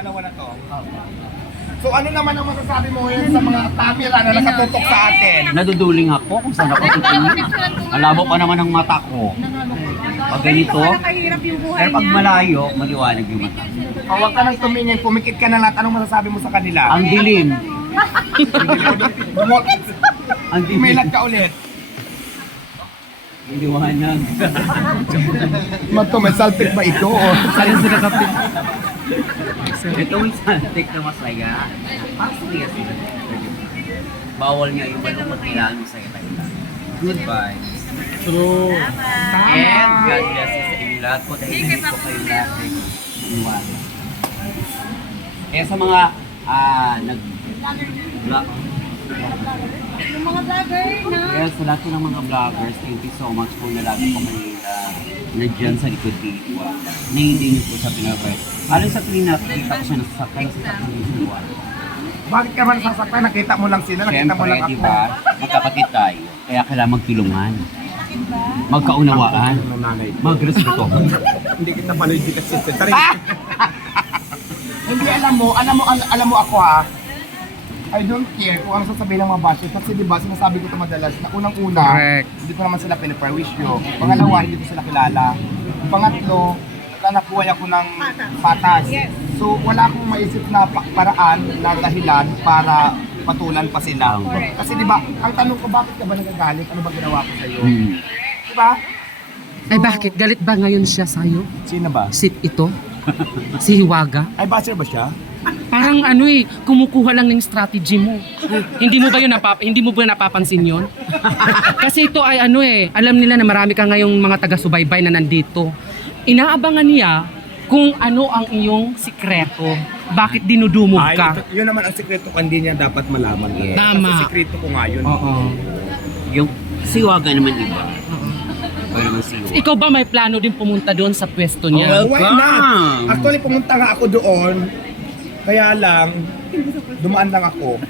Pangalawa na to. So ano naman ang masasabi mo ngayon sa mga camera na nakatutok sa atin? Naduduling ako kung saan ako titingin. Malabo pa naman ang mata ko. Pag ganito, pero pag malayo, maliwanag yung mata. O, huwag ka nang tumingin, pumikit ka na lahat. Anong masasabi mo sa kanila? Ang dilim. Ang dilim. Umilag ka ulit. Ang liwanag. Magto, may saltik ba ito? Saan sila kapit? Ito yung saltik na masaya. Masaya sila. Bawal nga yung malungkot, kailangan masaya tayo. Good vibes. True. And God bless you sa inyo lahat po dahil hindi po kayo lahat ay iwanan. Kaya sa mga Yung mga vlogger na. kaya sa lahat po ng mga vloggers, thank you so much po na lagi po kayo nandiyan sa likod dito. Na hindi niyo po sa pinapay. Alam sa tuwing nakikita ko siya nasasaktan sa saktan ng iwan. Bakit ka ba nasasaktan? Nakita mo lang sila, nakita mo Siyempre, lang ako. di ba? Magkapatid tayo. Kaya kailangan magtulungan. Magkaunawaan. Magrespeto. Hindi kita pala hindi ka sister. Hindi alam mo ako ha. I don't care kung ano sasabihin ng mga bashes kasi di ba sinasabi ko ito madalas na unang-una, hindi ko naman sila piniperwisyo. Pangalawa, hindi ko sila kilala. Pangatlo, nakuha ako ng patas. So wala akong maisip na paraan na dahilan para patulan pa sila. Kasi di ba, ang tanong ko, bakit ka ba nagagalit? Ano ba ginawa ko sa'yo? Di ba? Ay bakit? Galit ba ngayon siya sa'yo? Sino ba? Sit ito? Si Hiwaga? Ay, basher ba siya? Parang ano kumukuha lang ng strategy mo. Hindi mo ba napapansin 'yon? Kasi ito ay alam nila na marami ka ngayong mga taga-subaybay na nandito. Inaabangan niya kung ano ang iyong sikreto. Bakit dinudumog ka? Yun naman ang sikreto ko, hindi niya dapat malaman. Tama. Kasi sikreto ko nga yun. Oo. Yung siwaga naman iba. Or naman siwaga. Ikaw ba may plano din pumunta doon sa pwesto niya? Why not? Actually, pumunta nga ako doon. Kaya lang, dumaan lang ako.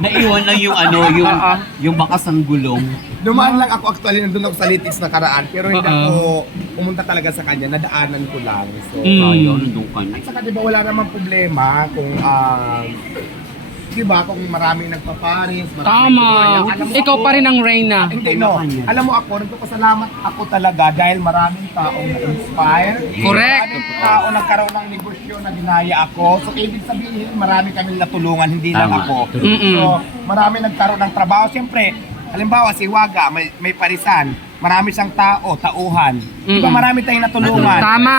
Naiwan lang yung yung bakas ng gulong. Dumaan lang ako actually, nandun ako sa Litix na karaan. Pero hindi ako pumunta talaga sa kanya, nadaanan ko lang. So, Ayaw, nandun ka na. at saka diba wala namang problema kung, diba, kung maraming nagpaparis, maraming Tama. gumaya. Alam mo Ikaw ako- pa rin ang reyna. Hindi, no. Alam mo ako, nagpapasalamat ako talaga dahil maraming taong na-inspire. Correct. Maraming tao nagkaroon ng negosyo na ginaya ako. So, ibig sabihin, marami kaming natulungan, hindi lang Tama. ako. Mm-mm. So, marami nagkaroon ng trabaho. Siyempre, halimbawa, si Waga, may parisan. Marami siyang tao, tauhan. Diba Mm-mm. marami tayong natulungan. Tama.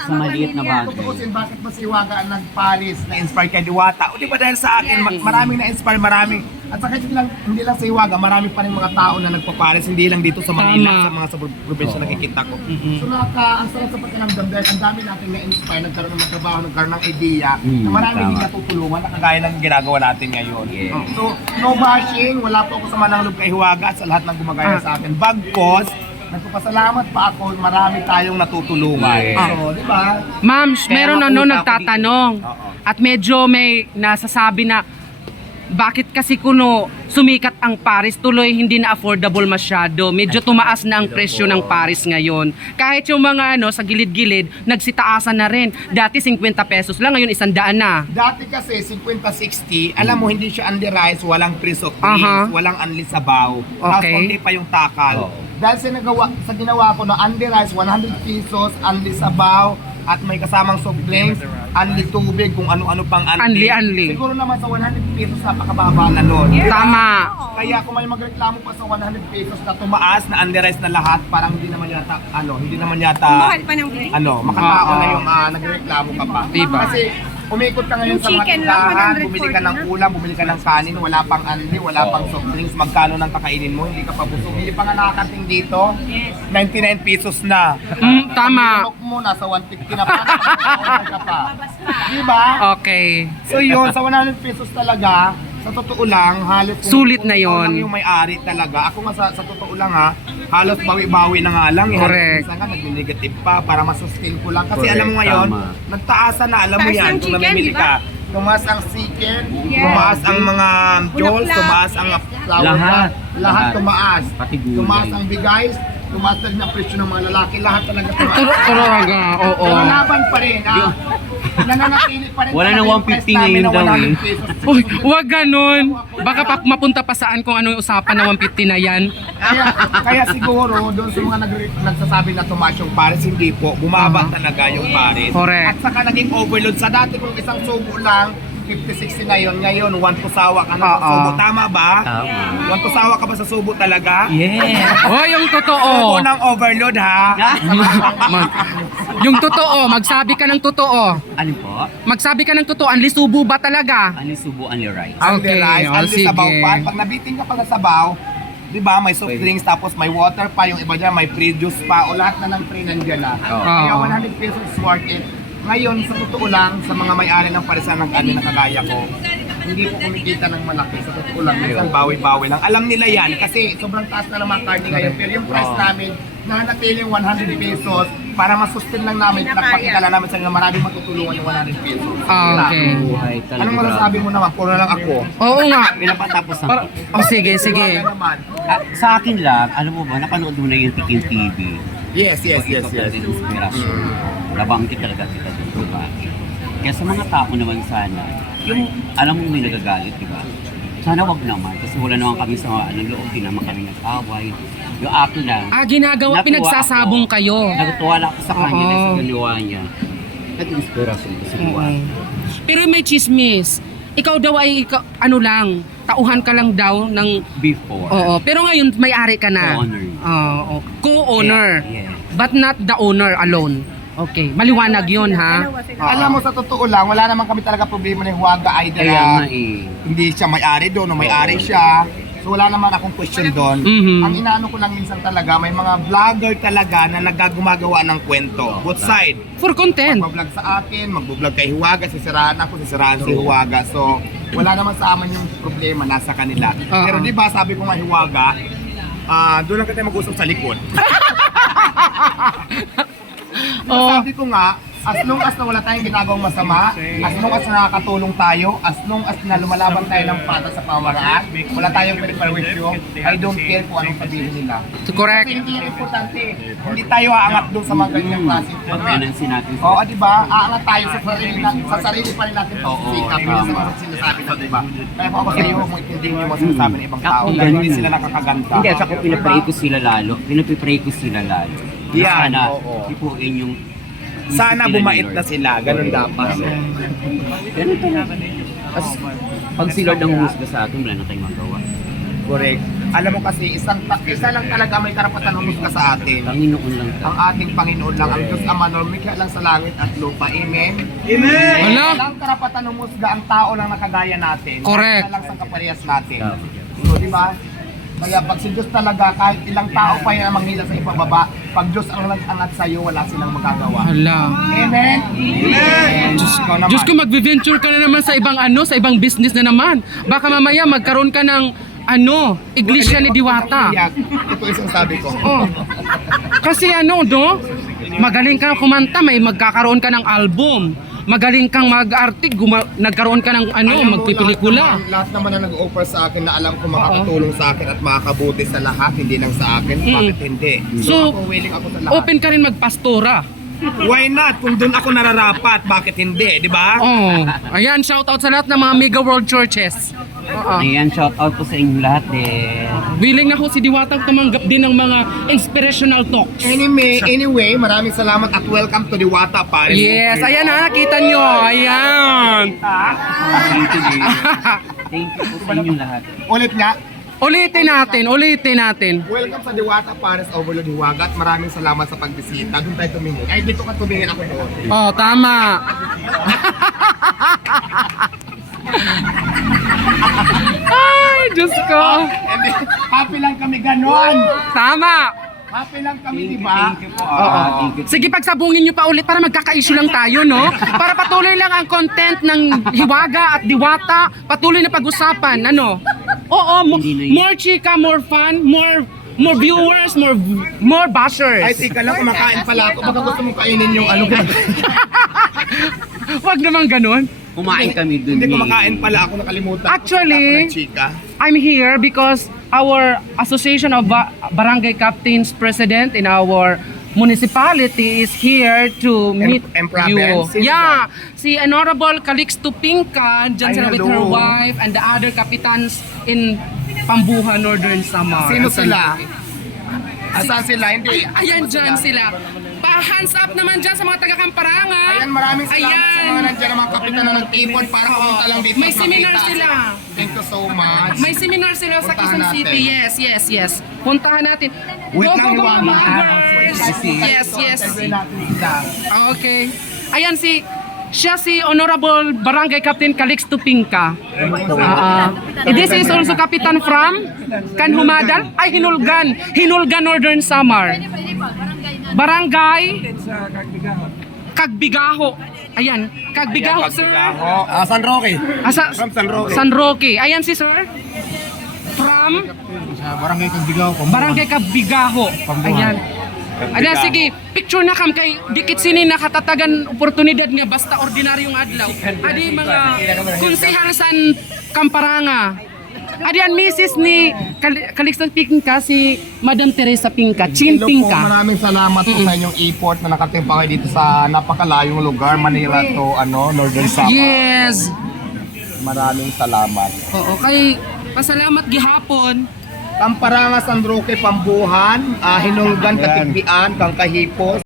Sa maliit na bagay. Tutuusin, bakit ba si Waga ang nag-Paris, na-inspire kay Diwata? O di ba dahil sa akin, maraming na-inspire, maraming. At saka hindi lang si Waga, marami pa rin mga tao na nagpa-Paris, hindi lang dito sa Manila, Tama. sa mga sa probinsya nakikita ko. So ang sarap sa pakiramdam dahil ang dami nating na-inspire, nagkaroon ng trabaho, nagkaroon ng idea, na marami tama. din natutulungan na kagaya ng ginagawa natin ngayon. Yes. So, no bashing, wala po ako sa mananglog kay Waga at sa lahat ng gumagaya sa akin. Bagkos, nagpapasalamat pa ako, marami tayong natutulungan. Yes. So, di ba? Ma'am, Kaya meron mapunta ako nagtatanong. Oo. At medyo may nasasabi na bakit kasi kuno sumikat ang Paris, tuloy hindi na affordable masyado. Medyo tumaas na ang presyo ng Paris ngayon. Kahit yung mga sa gilid-gilid, nagsitaasan na rin. Dati 50 pesos lang, ngayon 100 na. Dati kasi 50-60, alam mo hindi siya unli rice, walang preso Aha. creams, walang unli sabaw. Tapos Okay. konti pa yung takal. Oo. Dahil sa ginawa ko na unli rice, 100 pesos, unli sabaw, at may kasamang soft drinks, unli tubig, kung ano-ano pang unli. Unli. Siguro naman sa 100 pesos napakababa na nun. Tama. Kaya kung may magreklamo pa sa 100 pesos na tumaas na unli rice na lahat, parang hindi naman yata, Mahal pa ng plate. makatao na yung nagreklamo ka pa. Diba? Kasi umikot ka ngayon Yung sa mga chicken lang, tindahan, 140 bumili ka ng ulam, bumili ka ng kanin, wala pang unli, wala pang soft drinks, magkano nang kakainin mo, hindi ka pa busog. Hindi pa nga nakakating dito, 99 pesos na. Tama. Pag mo, nasa 150 na pa, order ka pa. Diba? Okay. So yun, sa 100 pesos talaga, sa totoo lang, halos Sulit na ikaw yun. lang yung may-ari talaga. Ako nga sa totoo lang halos bawi-bawi na nga lang. Correct. Minsan nga nag-negative pa para masustain ko lang. Kasi Correct, alam mo ngayon, tama. nagtaasan na, alam mo Taas yan, ng kung chicken, namimili di ba? ka. Tumaas ang chicken, Yes. tumaas ang mga jolls, Bulaklak. tumaas ang flower Lahat. pot, lahat Lahat. tumaas. Pati gulay. Tumaas ang bigays, tumaas na rin ang presyo ng mga lalaki. Lahat talaga tumaas. Talaga, oo. Pero laban pa rin, ha? Nananatili pa rin. Wala talaga nang yung 150 price namin ngayon na daw, 100 pesos. Uy, wag ganun. Baka pa mapunta pa saan kung ano yung usapan na 150 na yan. Kaya siguro, doon sa mga nagsasabi na tumaas yung pares, hindi po. Bumaba talaga yung pares. Correct. At saka naging overload. Sa dati kung isang subo lang, 50-60 ngayon, 1 pusawa ka na sa subo. Tama ba? Tama. 1 pusawa ka ba sa subo talaga? Yes. Oh, yung totoo. Subo ng overload, ha? Yung totoo, magsabi ka ng totoo. Ano po? Magsabi ka ng totoo, anli subo ba talaga? Ano subo, ano rice? Ang Okay, rice, oh, ang sige. sabaw pa. Pag nabiting ka pa ng sabaw, di ba, may soft Pwede. drinks, tapos may water pa, yung iba dyan, may free juice pa, o lahat na ng free nandiyan na. Kaya Oo. 100 pesos is worth it. Ngayon, sa totoo lang, sa mga may-ari ng parisan ng kami na kagaya ko, hindi po kumikita ng malaki. Sa totoo lang, minsan bawi-bawi lang. Alam nila yan, kasi sobrang taas na naman karne ngayon. Pero yung price namin, nanatiling 100 pesos para masustain lang namin, napakita lang namin sa nila maraming matutulungan yung 100 pesos. Okay. Buhay talaga. Anong masasabi mo naman? Puro lang ako. Oo nga. Pinapatapos ang... Oh, sige, sige. Wala naman. Sa akin lang, alam mo ba, napanood mo na yung Tikin TV. Yes, yes, Pag yes, ikaw yes. talaga inspirasyon. Nabangkit talaga kita dito, bakit? Kaya sa mga tao naman sana, yung alam mo may nagagalit, di ba? Sana wag naman, kasi wala naman kami sa anong loob, di naman kami nag-away. Yung akin lang, Ginagawa, natuwa pinagsasabong ako. kayo. Nagtuwa lang ako sa kanya Oo. dahil sa ginawa niya. Nag-inspirasyon ko sa gawa. Pero may chismis. Ikaw daw ay, ano lang, tauhan ka lang daw ng... Before. Oo, pero ngayon may-ari ka na. Co-owner. Oo, co-owner. Yeah. But not the owner alone. Okay, maliwanag yun ha. Alam mo, sa totoo lang, wala naman kami talaga problema ng Huwaga either Kaya na nga eh. hindi siya may-ari doon o may-ari siya. So wala naman akong question doon. Mhm. Ang inaano ko lang minsan talaga, may mga vlogger talaga na nagagumagawa ng kwento. Both side. For content. Magbablog sa akin, magbablog kay Huwaga, sisiraan ako, sisiraan si Huwaga. So wala naman sa amin yung problema, nasa kanila. Pero di ba sabi ko nga Huwaga, doon lang kita mag-usap sa likod. Oh. Sabi ko nga, as long as na wala tayong ginagawang masama, as long as nakakatulong tayo, as long as na lumalaban tayo ng pata sa pamaraan, wala tayong piniperwisyo, I don't care kung anong sabihin nila. Correct. Kasi hindi yan importante. Hindi tayo aangat doon sa mga ganyang klase. Pag-finansin natin Oo, di ba? Aangat tayo sa sarili pa rin natin pagsisikap sa mga sinasabi na, di ba? Kaya po ako sa iyo, kung itindihin yung mga sinasabi ng ibang tao, dahil hindi sila nakakaganda. Hindi, at saka pinapray ko sila lalo. Pinapray ko sila lalo. Yan, Sana, oo. ipuin yung... Sana isip nila bumait ni Lord. na sila, ganun dapat. Ganun talaga. As, pag si Lord ang humusga sa atin, wala na tayong magawa. Correct. Alam mo kasi, isa lang talaga may karapatan humusga sa atin. Panginoon lang Ang tayo. ating Panginoon lang, ang Diyos Ama, lumikha lang sa langit at lupa. Amen? Hala. Walang karapatan humusga ang tao lang nakagaya natin. Correct. Wala lang sa kaparehas natin. So, di ba? Kaya pag si Diyos talaga, kahit ilang tao pa yan ang manghila sa ipababa, pag Diyos ang nag-angat sa iyo, wala silang magagawa. Hala. Amen? Amen! Diyos ko naman. Diyos ko, mag-venture ka na naman sa ibang sa ibang business na naman. Baka mamaya magkaroon ka ng iglesia ni Diwata. Ito isang sabi ko. Oh. Kasi magaling kang kumanta, may magkakaroon ka ng album. Magaling kang mag-arte, nagkaroon ka ng Alam mo, magpipelikula. lahat naman na nag-offer sa akin na alam ko makakatulong sa akin at makakabuti sa lahat, hindi lang sa akin, bakit hindi? So, ako, willing ako sa lahat. Open ka rin magpastora. Why not? Kung doon ako nararapat, bakit hindi? Di ba? Oh. Ayan, shout out sa lahat ng mga mega world churches. Oo. Ayan, shout out po sa inyong lahat eh. Willing na ho si Diwata tumanggap din ng mga inspirational talks. Anyway, maraming salamat at welcome to Diwata Paris. Yes, ayan ha, nakita nyo. Ayan. Thank you, dear. Thank you po sa inyong lahat. Ulit nga, Ulitin natin. welcome sa Diwata Paris Overload Hiwaga at maraming salamat sa pagbisita. Doon tayo tumingin. Ay, dito ka tumingin, ako doon. Oh, tama. Ay, Diyos ko. And then, happy lang kami ganon. Tama. Happy lang kami, di ba? Thank you po. Oo. Thank you. Sige, pagsabungin nyo pa ulit para magkaka-issue lang tayo, no? Para patuloy lang ang content ng Hiwaga at Diwata. Patuloy na pag-usapan, ano? Oo, Hindi na yun. more chika, more fun, more viewers, more bashers. Ay, tika lang, kumakain pala ako. Baka gusto mong kainin yung ano. Wag naman ganun. Kumain kami dun Hindi, eh. kumakain pala ako, nakalimutan. Actually, Ako ng chika. I'm here because our Association of Barangay Captains President in our municipality is here to meet and you. province? Sino Yeah, si Honorable Calixto Pinca, dyan Ay, sila with her hello. wife and the other capitans in Pambuhan, Northern Samar. Sino sila? Asan sila? Hindi. Ayan dyan sila. Pa-hands up naman dyan sa mga taga-Kamparanga. Ayan, maraming salamat sa Ayan. mga nandiyan na mga kapitan na nag-ipon para pumunta lang dito. May at seminar makita. sila. Thank you so much. May seminar sila sa Puntahan Quezon natin. City. Yes. Puntahan natin. Wait Go, lang, go, go, Juana. mga girls. Yes. Interview natin sila. Okay. Ayan siya si Honorable Barangay Captain Calixto Pinca. This is also Kapitan from Kanhumadal. Ay, Hinulgan Northern Samar. Barangay Cagbigaho. Ayan, Cagbigaho, sir. San Roque. From San Roque. San Roque. Ayan si sir. From Barangay Cagbigaw. Barangay Cagbigaho. Ayan. Ayan, sige, picture na kam kay dikit sini nakatatagan oportunidad nga basta ordinaryong adlaw. Adi mga konsehal san Kamparanga. Adi ang misis ni Calixto Pinca si Madam Teresa Pinca, Chin Hello po, Pinca. maraming salamat po sa inyong effort na nakarating pa kayo dito sa napakalayong lugar, Manila to Northern Samar. Yes. Maraming salamat. Oo, kay pasalamat gihapon. Kamparanga, San Roque, Pambuhan, Hinulgan, Katigbian, Kangkahipos,